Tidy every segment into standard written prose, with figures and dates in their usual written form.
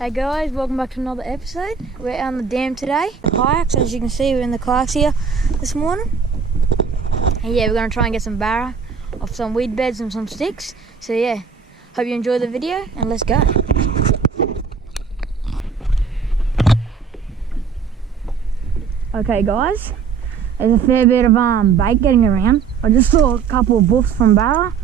Hey guys, welcome back to another episode. We're out on the dam today. Kayaks, as you can see, we're in the kayaks here this morning. And yeah, we're going to try and get some barra off some weed beds and some sticks. So yeah, hope you enjoy the video and let's go. Okay guys, there's a fair bit of bait getting around. I just saw a couple of buffs from Barra.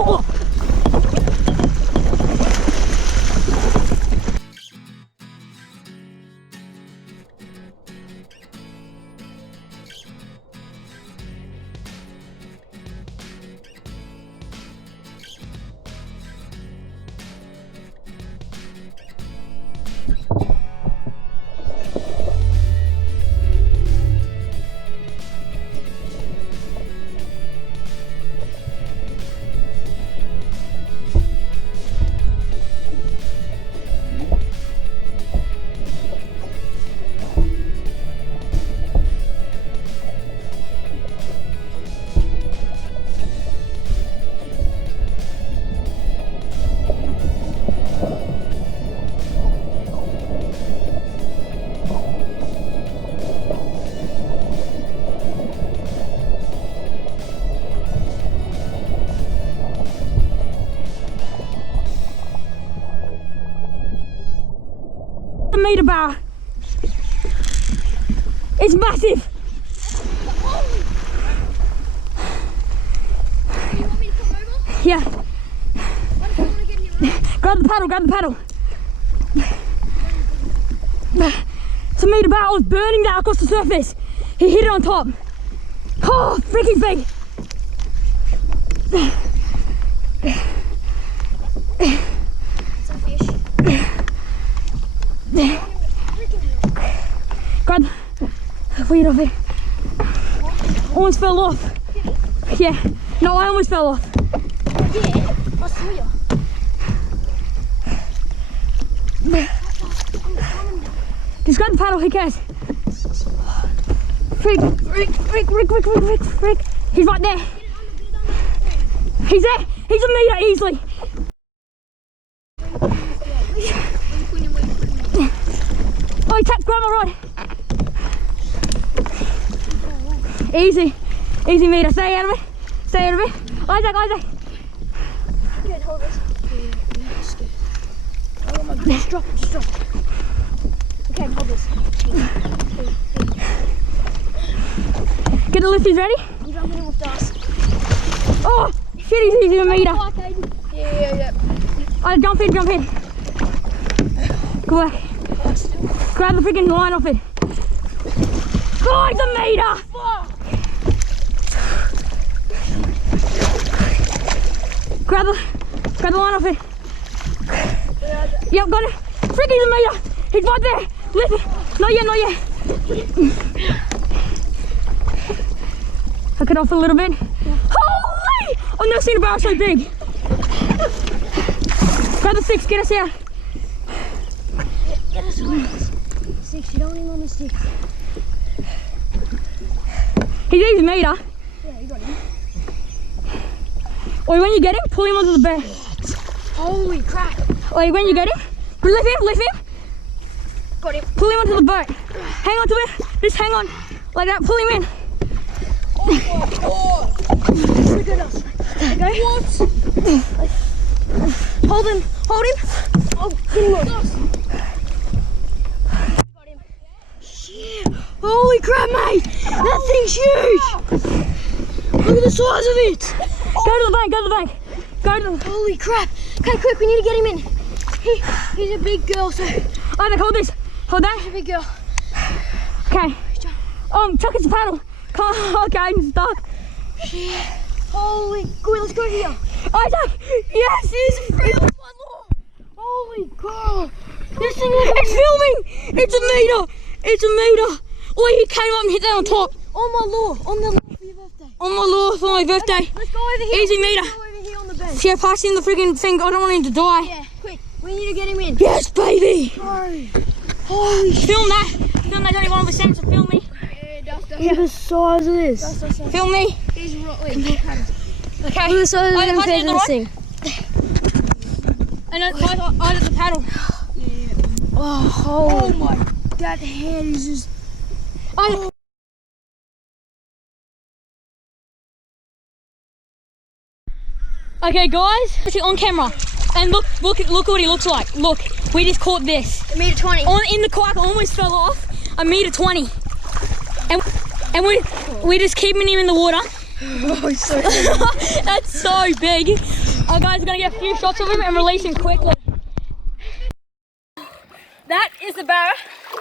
Oh! Meter bar. It's massive. You want me to come over? Yeah. What if I want to get here, right? Grab the paddle, It's a meter bar. I was burning that across the surface. He hit it on top. Oh, freaking big. It's a fish. Grab the weed off it. Almost fell off. Yeah. No, I almost fell off. Yeah, I saw you. Just grab the paddle, who cares? Rick. He's right there. He's there. He's a meter easily. Oh, he tapped grandma right. Easy. Easy, Mita. Stay out of it. Stay out of it. Isaac, Isaac. Good, hold this. Oh my god, just drop it, just drop it. Okay, hold this. Get the lifties ready. I'm jumping in with us. Oh, shit, he's easy, Mita. Yeah. Jump in, jump in. Go back. Grab the freaking line off it. Oh, it's a meter! Grab the line off it. Yep, got it. Freaking a meter! He's right there! Lift it! Not yet, not yet. Hook it off a little bit. Holy! I've never seen a barra so big. Grab the sticks, get us out. Get us on. Sticks, you don't need on the sticks. He's easy meter. Yeah, you got him. Or when you get him, pull him onto the boat. Holy crap. Or when you get him, lift him. Got him. Pull him onto the boat. Hang on to it. Just hang on. Like that, pull him in. Oh my god. Look at us. Okay. What? Hold him. Oh, get him on. Got him. Shit. Holy crap, mate! That thing's huge! Look at the size of it! Go to the bank, go to the bank. Go to the... Holy crap. Okay, quick, we need to get him in. He's a big girl, so... Isaac, hold this. Hold that. He's a big girl. Okay. Chuck his paddle. Come on, okay, I'm stuck. Shit. Holy... Go, let's go here. Isaac! Yes, he's filming! Holy god. This thing is... It's filming! It's a meter! It's a meter! Oh, he came up and hit that on top. On my lure. On the lure for your birthday. On my lure for my birthday. Okay, let's go over here. Easy meter. Let's go over here on the bench. Yeah, pass him the freaking thing. I don't want him to die. Yeah, quick. We need to get him in. Yes, baby! Holy shit. Film that. Film that 21%, so film me. Look at the size of this. Film me. He's right. Okay. Look at the size of this thing. And then I at the paddle. Oh my. That head is just... Okay, guys, actually on camera, and look what he looks like. Look, we just caught this. $1.20. In the kayak, almost fell off. $1.20, and we just keeping him in the water. Oh, he's so That's so big. Our guys are gonna get a few shots of him and release him quickly. That is the barra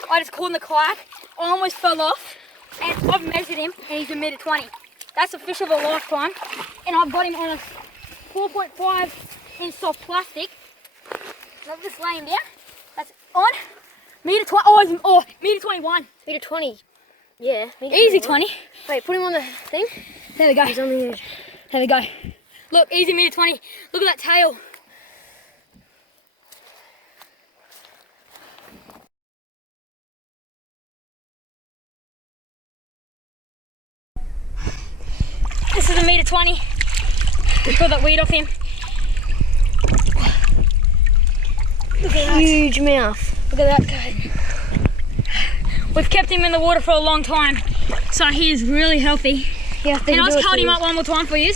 I just caught in the kayak. I almost fell off, and I've measured him, and he's $1.20. That's a fish of a lifetime, and I've got him on a 4.5 inch soft plastic. I've just laying down. That's on. $1.20. Oh, $1.21. $1.20. Yeah. Easy 20. Wait, put him on the thing. There we go. He's on the edge. There we go. Look, easy $1.20. Look at that tail. This is $1.20. Pull that weed off him. Look at that. Huge mouth. Look at that guy. We've kept him in the water for a long time, so he is really healthy. Yeah, and I'll just hold him up one more time for you.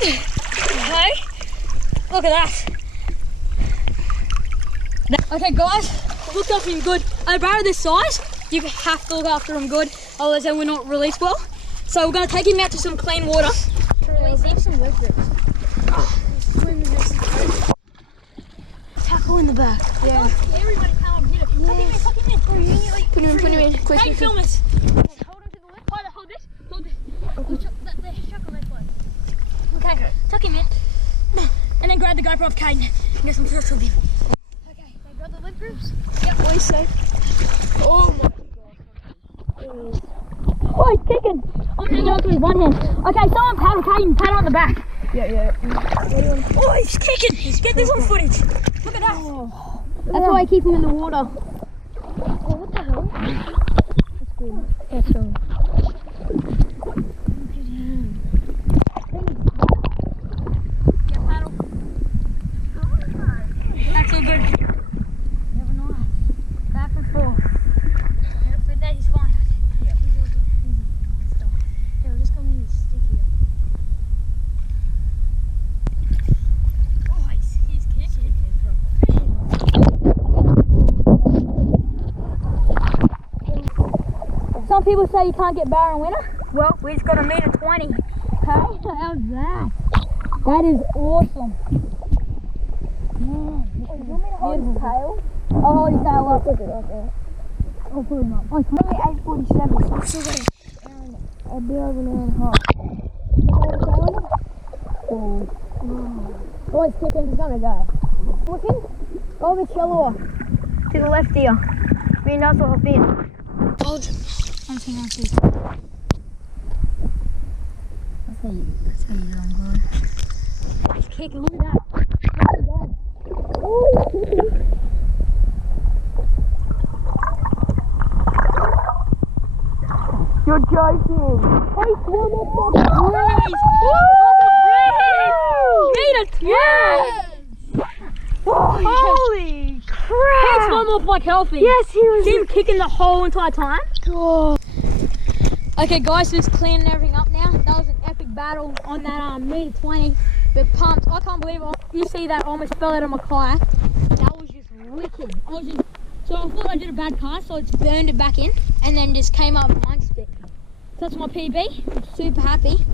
Okay. Look at that. Okay, guys, look after him good. A barra this size, you have to look after him good, otherwise they will not release well. So we're going to take him out to some clean water to release him. Some wet grips. Tackle in the back. Yeah. Everybody come and get him. Yes. Tuck him in. Put him in. Quick. Hey, film this. Okay, hold him to the left. Hold this. Hold this. Chuck on that way. Okay, tuck him in. And then grab the GoPro off Caden and get some shots of him. Okay, they got the lip groups? Yep. What is safe? Oh my god. Oh, he's kicking. I'm hanging on to his one hand. Okay, someone paddle Caden. Paddle on the back. Yeah. Oh, he's kicking. Get this on footage. Look at that. Oh. That's why I keep him in the water. Oh, what the hell? That's good. That's good. Yeah, paddle. That's all good. Never nice. Back and forth. For that, he's fine. Yeah, he's all good. people say you can't get Barra in winter? Well, we just got 1.20 meters. How's that? That is awesome. Man, Do you want me to hold his tail? I'll hold his tail up. I'll put him up. Oh, it's only 8:47, so I've still got a bit over an hour and a half. Oh, it's kicking, it's gonna go. Looking? Go a bit shallower. To the left here. Me and Nuts will hop in. Hold. One thing, one thing. That's how you long go. It's kicking, look at that. You're joking. Hey, swim up like a breeze. Holy crap! He swam off like healthy. Yes, he was. See him kicking the whole entire time? Oh. Okay guys, just cleaning everything up now. That was an epic battle on that 1.20 meter. But pumped. I can't believe it. You see that I almost fell out of my kayak. That was just wicked. So I thought I did a bad cast, so I just burned it back in and then just came up amongst it. So that's my PB. I'm super happy.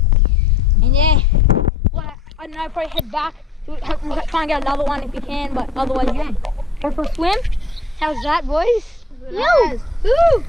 And yeah, well, I don't know, probably head back. Try and get another one if you can, but otherwise, yeah. Go for a swim. How's that, boys? Yes. Woo!